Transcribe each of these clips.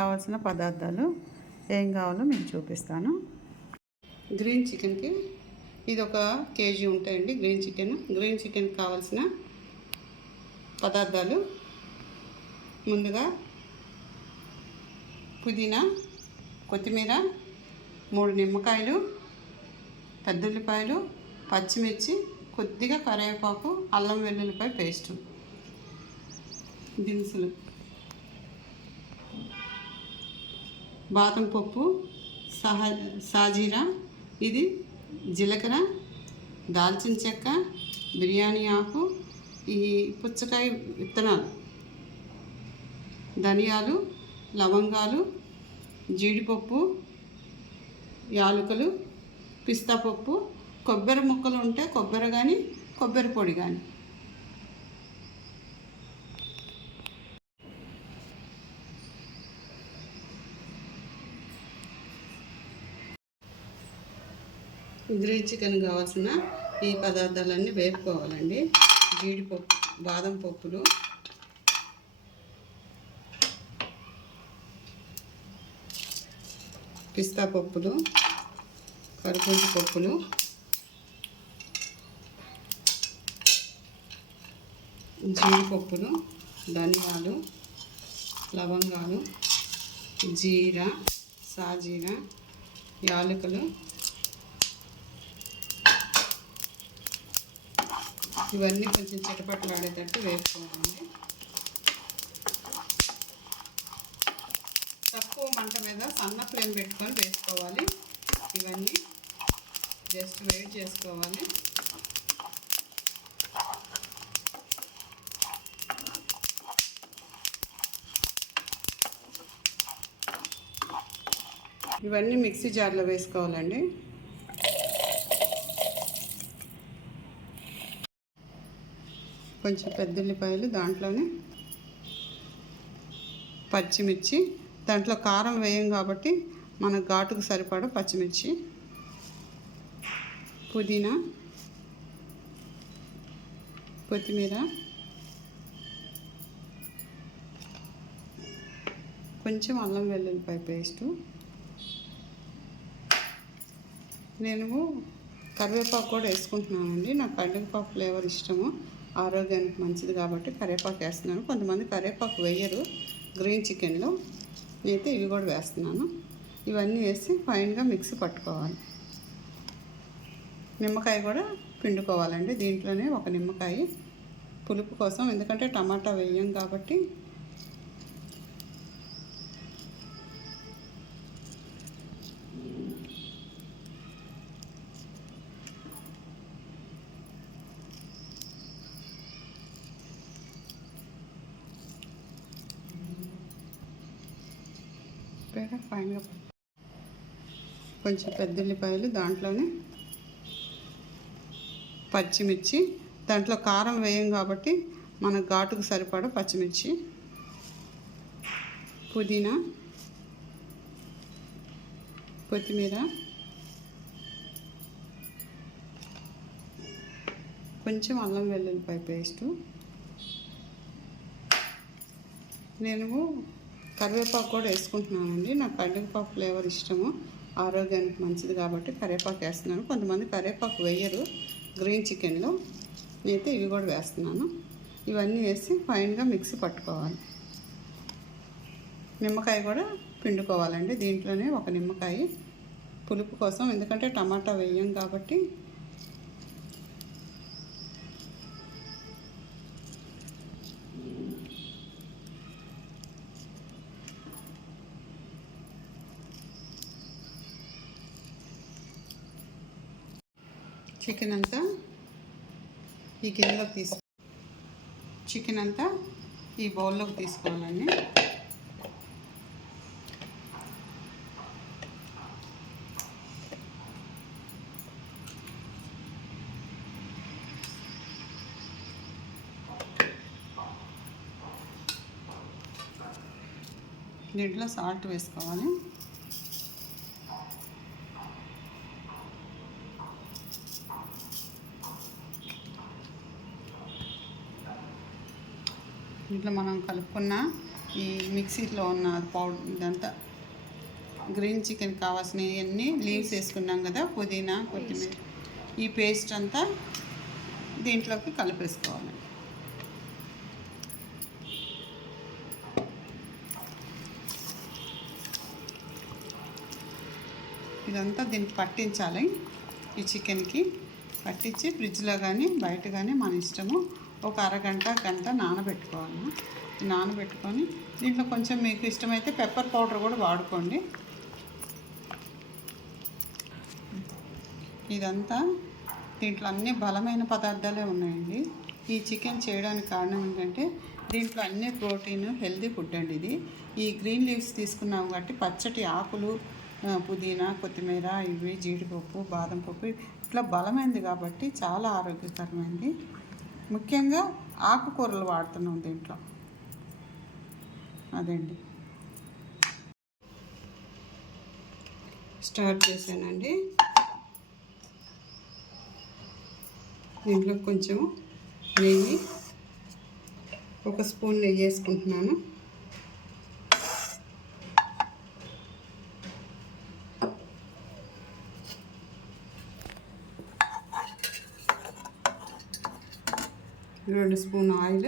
కావాల్సిన పదార్థాలు ఏం కావాలో మీకు చూపిస్తాను. గ్రీన్ చికెన్కి ఇది ఒక కేజీ ఉంటాయండి గ్రీన్ చికెన్. గ్రీన్ చికెన్కి కావాల్సిన పదార్థాలు ముందుగా పుదీనా కొత్తిమీర మూడు నిమ్మకాయలు పెద్దల్లిపాయలు పచ్చిమిర్చి కొద్దిగా కరివేపాకు అల్లం వెల్లుల్లిపాయ పేస్టు. దినుసులు. బాదం పప్పు సహ సాజీరా ఇది జీలకర్ర దాల్చిన చెక్క బిర్యానీ ఆకు ఈ పుచ్చకాయ విత్తనాలు. ధనియాలు లవంగాలు జీడిపప్పు యాలకులు పిస్తా పప్పు కొబ్బరి ముక్కలు ఉంటే కొబ్బరి కానీ కొబ్బరి పొడి కానీ గ్రీన్ చికెన్ కావాల్సిన ఈ పదార్థాలన్నీ వేపుకోవాలండి. జీడిపప్పు బాదం పప్పులు. పిస్తా పప్పులు కరిపూసి పప్పులు. జీడిపప్పులు ధనియాలు లవంగాలు జీరా సాజీరా యాలకులు ఇవన్నీ కొంచెం చిటపట్లాడేటట్టు వేసుకోవాలండి తక్కువ మంట మీద సన్న ఫ్లేమ్ పెట్టుకొని వేసుకోవాలి. ఇవన్నీ జస్ట్ వెయిట్ చేసుకోవాలి. ఇవన్నీ మిక్సీ జార్లో వేసుకోవాలండి. కొంచెం పెద్దల్లిపాయలు దాంట్లోనే పచ్చిమిర్చి. దాంట్లో కారం వేయం కాబట్టి మన ఘాటుకు సరిపడ పచ్చిమిర్చి పుదీనా కొత్తిమీర కొంచెం అల్లం వెల్లుల్లిపాయ పేస్టు. నేను కరివేపాకు కూడా వేసుకుంటున్నానండి. నాకు కరివేపాకు ఫ్లేవర్ ఇష్టము. ఆరోగ్యానికి మంచిది కాబట్టి కరివేపాకు వేస్తున్నాను. కొంతమంది కరివేపాకు వేయరు. గ్రీన్ చికెన్లో నేనైతే ఇవి కూడా వేస్తున్నాను. ఇవన్నీ వేసి ఫైన్గా మిక్సీ పట్టుకోవాలి. నిమ్మకాయ కూడా పిండుకోవాలండి. దీంట్లోనే ఒక నిమ్మకాయ పులుపు కోసం. ఎందుకంటే టమాటా వేయం కాబట్టి పేడ ఫైన్గా కొంచెం పెద్దల్లిపాయలు దాంట్లోనే పచ్చిమిర్చి. దాంట్లో కారం వేయం కాబట్టి మన ఘాటుకు సరిపడ పచ్చిమిర్చి పుదీనా కొత్తిమీర కొంచెం అల్లం వెల్లుల్లిపాయ పేస్టు. నేను కరివేపాకు కూడా వేసుకుంటున్నానండి. నాకు కరివేపాకు ఫ్లేవర్ ఇష్టము. ఆరోగ్యానికి మంచిది కాబట్టి కరివేపాకు వేస్తున్నాను. కొంతమంది కరివేపాకు వేయరు. గ్రీన్ చికెన్లో నేనైతే ఇవి కూడా వేస్తున్నాను. ఇవన్నీ వేసి ఫైన్గా మిక్సీ పట్టుకోవాలి. నిమ్మకాయ కూడా పిండుకోవాలండి. దీంట్లోనే ఒక నిమ్మకాయ పులుపు కోసం. ఎందుకంటే టమాటా వేయం కాబట్టి చికెన్ అంతా ఈ గిన్నెలోకి తీసు చికెన్ అంతా ఈ బౌల్లోకి తీసుకోవాలండి. దీంట్లో సాల్ట్ వేసుకోవాలి. దీంట్లో మనం కలుపుకున్న ఈ మిక్సీలో ఉన్న పౌడర్ ఇదంతా గ్రీన్ చికెన్ కావాల్సినవన్నీ లీవ్స్ వేసుకున్నాం కదా పుదీనా కొత్తిమీర. ఈ పేస్ట్ అంతా దీంట్లోకి కలిపేసుకోవాలి. ఇదంతా దీనికి పట్టించాలి. ఈ చికెన్కి పట్టించి ఫ్రిడ్జ్లో కానీ బయట కానీ మన ఇష్టము ఒక అరగంట గంట నానబెట్టుకోవాలి. నానబెట్టుకొని దీంట్లో కొంచెం మీకు ఇష్టమైతే పెప్పర్ పౌడర్ కూడా వాడుకోండి. ఇదంతా దీంట్లో అన్ని బలమైన పదార్థాలే ఉన్నాయండి. ఈ చికెన్ చేయడానికి కారణం ఏంటంటే దీంట్లో అన్ని ప్రోటీన్ హెల్దీ ఫుడ్ అండి ఇది. ఈ గ్రీన్ లీవ్స్ తీసుకున్నాం కాబట్టి పచ్చటి ఆకులు పుదీనా కొత్తిమీర ఇవి జీడిపప్పు బాదం పప్పు ఇట్లా బలమైనది కాబట్టి చాలా ఆరోగ్యకరమైనది ముఖ్యంగా ఆకుకూరలు వాడుతున్నాం దీంట్లో. అదండి. స్టార్ట్ చేశానండి. దీంట్లో కొంచెం నెయ్యి ఒక స్పూన్ నెయ్యి వేసుకుంటున్నాను. రెండు స్పూన్ ఆయిల్.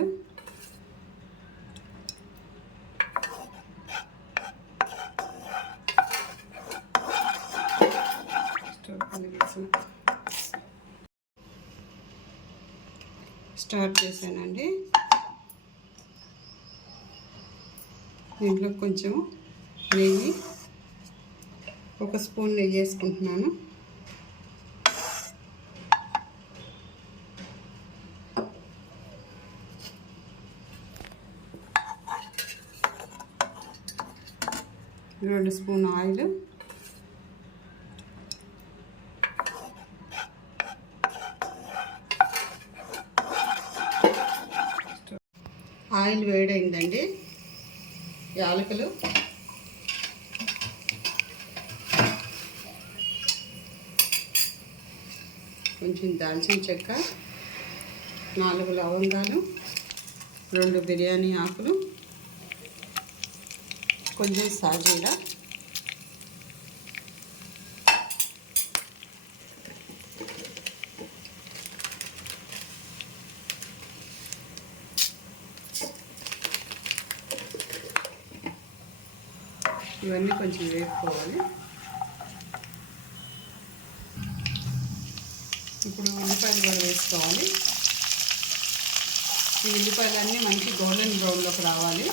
స్టార్ట్ చేశానండి. దీంట్లో కొంచెం నెయ్యి ఒక స్పూన్ నెయ్యి వేసుకుంటున్నాను. రెండు స్పూన్ ఆయిల్. ఆయిల్ వేడైందండి. యాలకులు. కొంచెం దాల్చిన చెక్క. నాలుగు లవంగాలు. రెండు బిర్యానీ ఆకులు. కొంచెం సాజీరా ఇవన్నీ కొంచెం వేసుకోవాలి ఇప్పుడు ఉల్లిపాయలు కూడా వేసుకోవాలి. ఈ ఉల్లిపాయలన్నీ మంచి గోల్డెన్ బ్రౌన్లోకి రావాలి.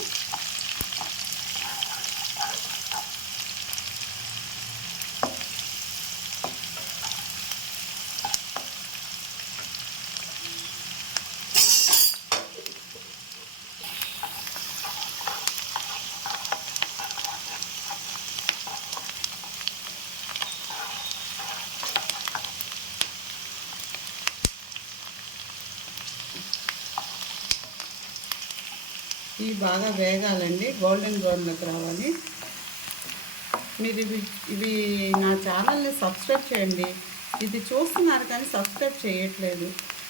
ఇవి బాగా వేగాలండి. గోల్డెన్ బ్రౌన్లోకి రావాలి. మీరు ఇవి ఇవి నా ఛానల్ని సబ్స్క్రైబ్ చేయండి. ఇది చూస్తున్నారు కానీ సబ్స్క్రైబ్ చేయట్లేదు.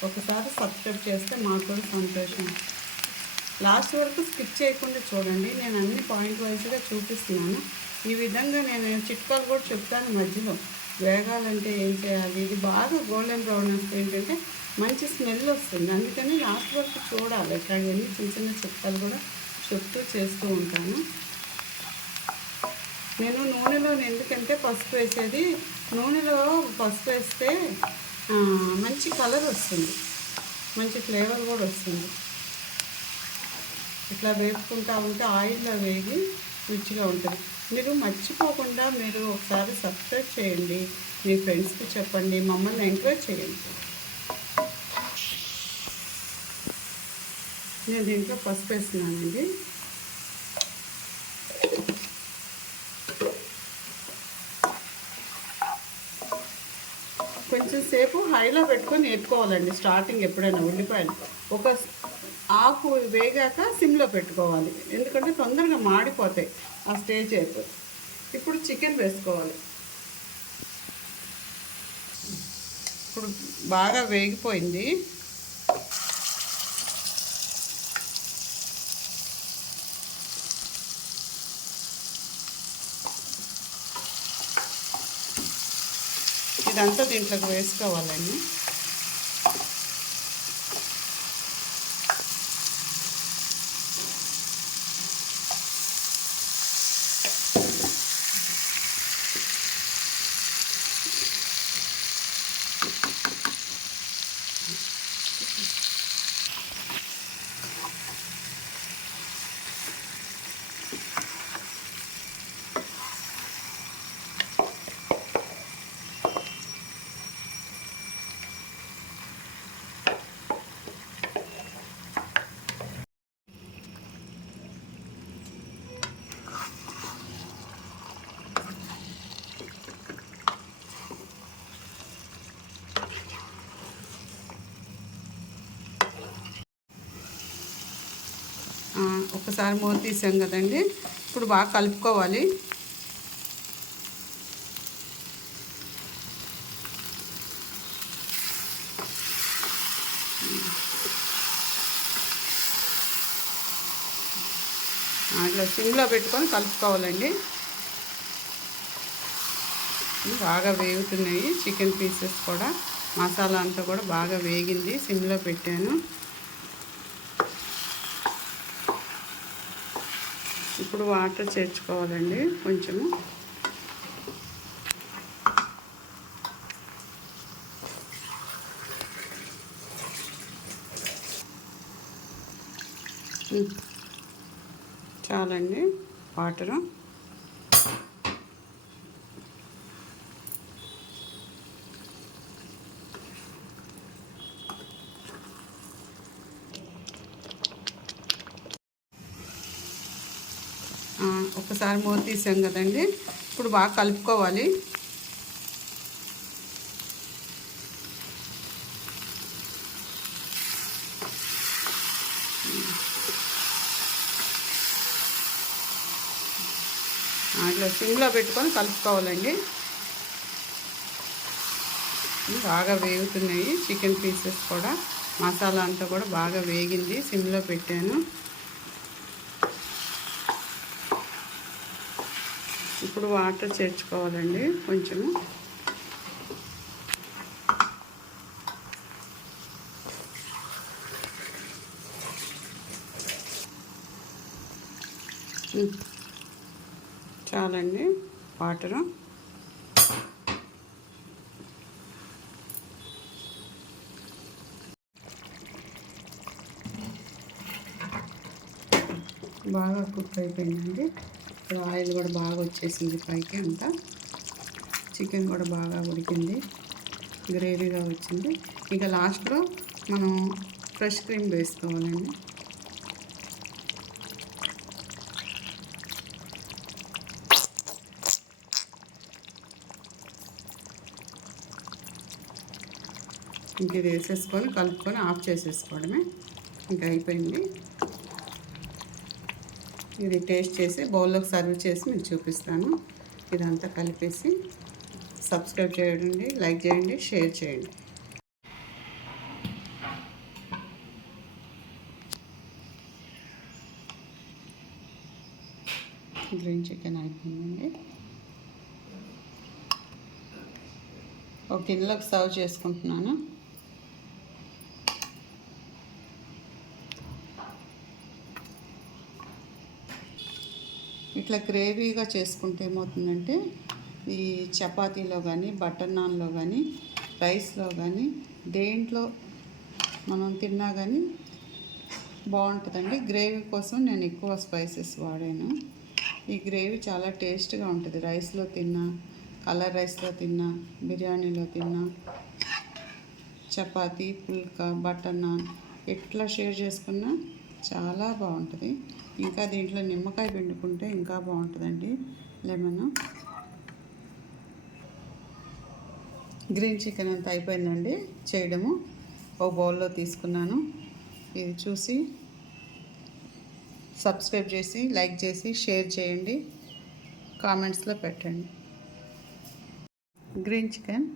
ఒకసారి సబ్స్క్రైబ్ చేస్తే మాకు కూడా సంతోషం. లాస్ట్ వరకు స్కిప్ చేయకుండా చూడండి. నేను అన్ని పాయింట్ వైజ్గా చూపిస్తున్నాను. ఈ విధంగా నేను చిట్కాలు కూడా చెప్తాను మధ్యలో. వేగాలంటే ఏం చేయాలి? ఇది బాగా గోల్డెన్ బ్రౌన్ వస్తే ఏంటంటే మంచి స్మెల్ వస్తుంది. అందుకని లాస్ట్ వరకు చూడాలి. ఇట్లాంటివన్నీ చిన్న చిన్న చిట్కాలు కూడా చెప్తూ చేస్తూ ఉంటాను. నేను నూనెలో ఎందుకంటే పసుపు వేసేది. నూనెలో పసుపు వేస్తే మంచి కలర్ వస్తుంది. మంచి ఫ్లేవర్ కూడా వస్తుంది. ఇట్లా వేపుకుంటా ఉంటే ఆయిల్లో వేగి రుచిగా ఉంటుంది. మీరు మర్చిపోకుండా మీరు ఒకసారి సబ్స్క్రైబ్ చేయండి. మీ ఫ్రెండ్స్కి చెప్పండి. మమ్మల్ని ఎంకరేజ్ చేయండి. నేను దీంట్లో పసుపు వేస్తున్నానండి. కొంచెం సేపు హైలో పెట్టుకొని వేపుకోవాలండి స్టార్టింగ్ ఎప్పుడైనా ఉల్లిపాయలు. ఒక ఆకు వేగాక సిమ్లో పెట్టుకోవాలి. ఎందుకంటే తొందరగా మాడిపోతాయి. ఆ స్టేజ్ అయిపోతుంది. ఇప్పుడు చికెన్ వేసుకోవాలి. ఇప్పుడు బాగా వేగిపోయింది. ఇదంతా దీంట్లోకి వేసుకోవాలండి ఒకసారి మూత తీసాం కదండి. ఇప్పుడు బాగా కలుపుకోవాలి. అట్లా సిమ్లో పెట్టుకొని కలుపుకోవాలండి. బాగా వేగుతున్నాయి. చికెన్ పీసెస్ కూడా. మసాలా అంతా కూడా బాగా వేగింది. సిమ్లో పెట్టాను. ఇప్పుడు వాటర్ చేర్చుకోవాలండి కొంచెము. చాలండి వాటరు ఆ, ఒకసారి మూత తీసాం కదండి. ఇప్పుడు బాగా కలుపుకోవాలి. అట్లా సిమ్లో పెట్టుకొని కలుపుకోవాలండి. బాగా వేగుతున్నాయి చికెన్ పీసెస్ కూడా. మసాలా అంతా కూడా బాగా వేగింది. సిమ్లో పెట్టాను. ఇప్పుడు వాటర్ చేర్చుకోవాలండి కొంచెము. చాలండి వాటరు. బాగా కుక్ అయిపోయిందండి. ఇప్పుడు ఆయిల్ కూడా బాగా వచ్చేసింది పైకి అంతా. చికెన్ కూడా బాగా ఉడికింది. గ్రేవీగా వచ్చింది. ఇక లాస్ట్లో మనం ఫ్రెష్ క్రీమ్ వేసుకోవాలండి. ఇంక ఇది వేసేసుకొని కలుపుకొని ఆఫ్ చేసేసుకోవడమే. ఇంకా అయిపోయింది. ఇది టేస్ట్ చేసి బౌల్లోకి సర్వ్ చేసి మీకు చూపిస్తాను. ఇదంతా కలిపేసి సబ్స్క్రైబ్ చేయండి లైక్ చేయండి షేర్ చేయండి. గ్రీన్ చికెన్ అయిపోయిందండి. ఒక గిన్నెలోకి సర్వ్ చేసుకుంటున్నాను. ఇట్లా గ్రేవీగా చేసుకుంటే ఏమవుతుందంటే ఈ చపాతీలో కానీ బటర్ నాన్లో కానీ రైస్లో కానీ దేంట్లో మనం తిన్నా కానీ బాగుంటుందండి. గ్రేవీ కోసం నేను ఎక్కువ స్పైసెస్ వాడాను. ఈ గ్రేవీ చాలా టేస్ట్గా ఉంటుంది. రైస్లో తిన్నా కలర్ రైస్లో తిన్నా బిర్యానీలో తిన్నా చపాతీ పుల్కా బటర్ నాన్ ఎట్లా షేర్ చేసుకున్నా చాలా బాగుంటుంది. ఇంకా దీంట్లో నిమ్మకాయ పిండుకుంటే ఇంకా బాగుంటుందండి. లెమన్. గ్రీన్ చికెన్ అంతా అయిపోయిందండి చేయడము. ఒక బౌల్లో తీసుకున్నాను. ఇది చూసి సబ్స్క్రైబ్ చేసి లైక్ చేసి షేర్ చేయండి. కామెంట్స్లో పెట్టండి. Green chicken.